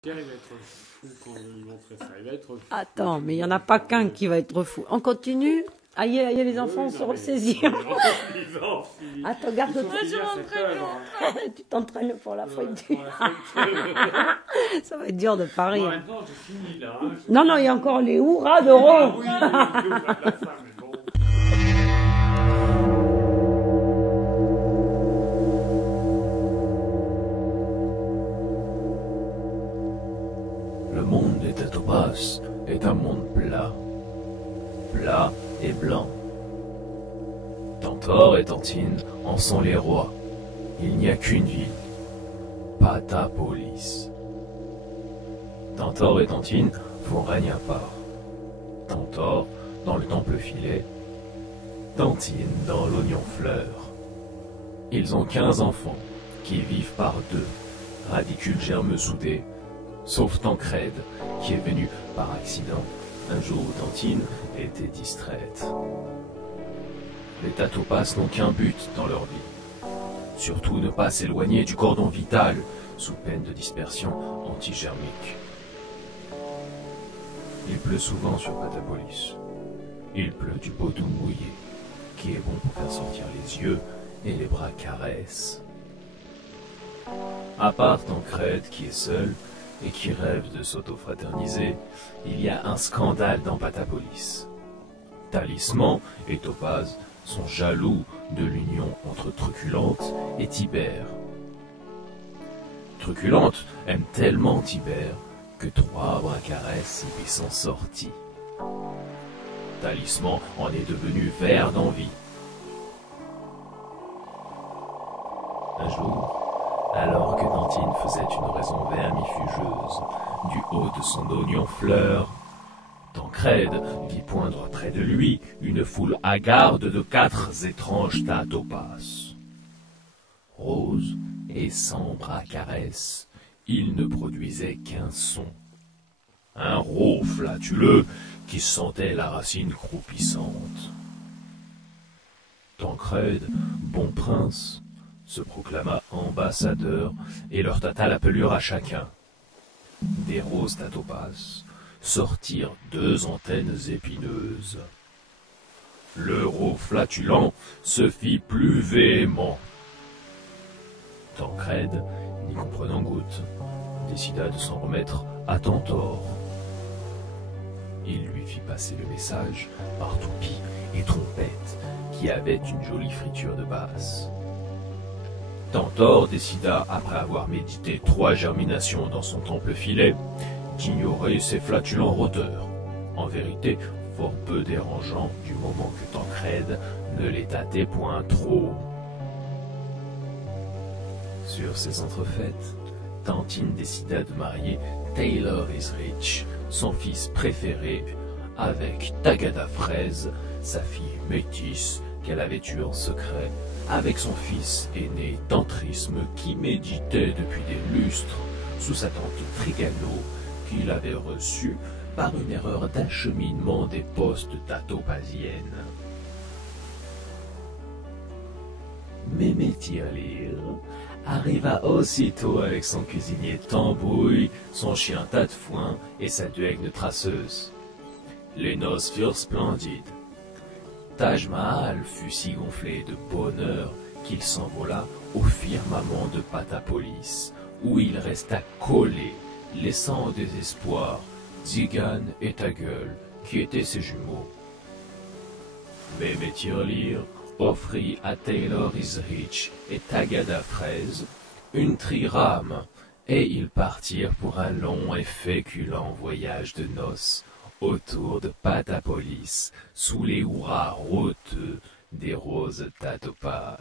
Pierre, il va être fou quand il montrer ça. Il va être fou. Attends, mais il n'y en a pas qu'un qui va être fou. On continue. Aïe, aïe, les enfants Oui, se non, mais- ressaisir. non, mais ils en filent. Attends, garde-toi. Ils sont finis à cette œuvre. Tu t'entraînes pour la fois. Ouais, pour la fête. Ça va être dur de Bon, parier. maintenant, j'ai fini là. Hein. Non, non, il y a encore les hurrahs Ah d'Euro. oui, j'ai ouvert la fin, mais bon. Le monde des Tatopas est un monde plat. Plat et blanc. Tantor et Tantine en sont les rois. Il n'y a qu'une ville. Patapolis. Tantor et Tantine font règne à part. Tantor dans le temple filet. Tantine dans l'oignon fleur. Ils ont 15 enfants qui vivent par deux. Radicules germes soudés. Sauf Tancrède, qui est venu par accident, un jour où Tantine était distraite. Les Tatopas n'ont qu'un but dans leur vie. Surtout ne pas s'éloigner du cordon vital, sous peine de dispersion antigermique. Il pleut souvent sur Patapolis. Il pleut du beau doux mouillé, qui est bon pour faire sortir les yeux et les bras caresses. À part Tancrède qui est seul, et qui rêve de s'auto-fraterniser, il y a un scandale dans Patapolis. Talisman et Topaz sont jaloux de l'union entre Truculente et Tibère. Truculente aime tellement Tibère que 3 bras caresses lui sont sortis. Talisman en est devenu vert d'envie. Un jour, alors que Tantine faisait une raison vermifugeuse du haut de son oignon fleur, Tancrède vit poindre près de lui une foule hagarde de 4 étranges Tatopas. Rose et sans bras caresses, il ne produisait qu'un son. Un rot flatuleux qui sentait la racine croupissante. Tancrède, bon prince, se proclama ambassadeur et leur tâta la pelure à chacun. Des roses Tatopas sortirent 2 antennes épineuses. Le rot flatulent se fit plus véhément. Tancrède, n'y comprenant goutte, décida de s'en remettre à Tantor. Il lui fit passer le message par toupie et trompette, qui avait une jolie friture de basse. Tantor décida, après avoir médité 3 germinations dans son temple filet, d'ignorer ces flatulents rôteurs, en vérité fort peu dérangeants du moment que Tancrède ne les tâtait point trop. Sur ces entrefaites, Tantine décida de marier Taylor Isrich, son fils préféré, avec Tagada Fraise, sa fille métisse qu'elle avait eue en secret, avec son fils aîné Tantrisme qui méditait depuis des lustres sous sa tante Trigano qu'il avait reçue par une erreur d'acheminement des postes tatopasiennes. Mémé Tirelire arriva aussitôt avec son cuisinier Tambouille, son chien Tatefoin et sa duègne traceuse. Les noces furent splendides. Taj Mahal fut si gonflé de bonheur qu'il s'envola au firmament de Patapolis, où il resta collé, laissant au désespoir Zigan et Tagueul, qui étaient ses jumeaux. Mémé Tirelire offrit à Taylor Isrich et Tagada Fraise une trirame, et ils partirent pour un long et féculent voyage de noces autour de Patapolis, sous les hurrahs roteux des roses Tatopas.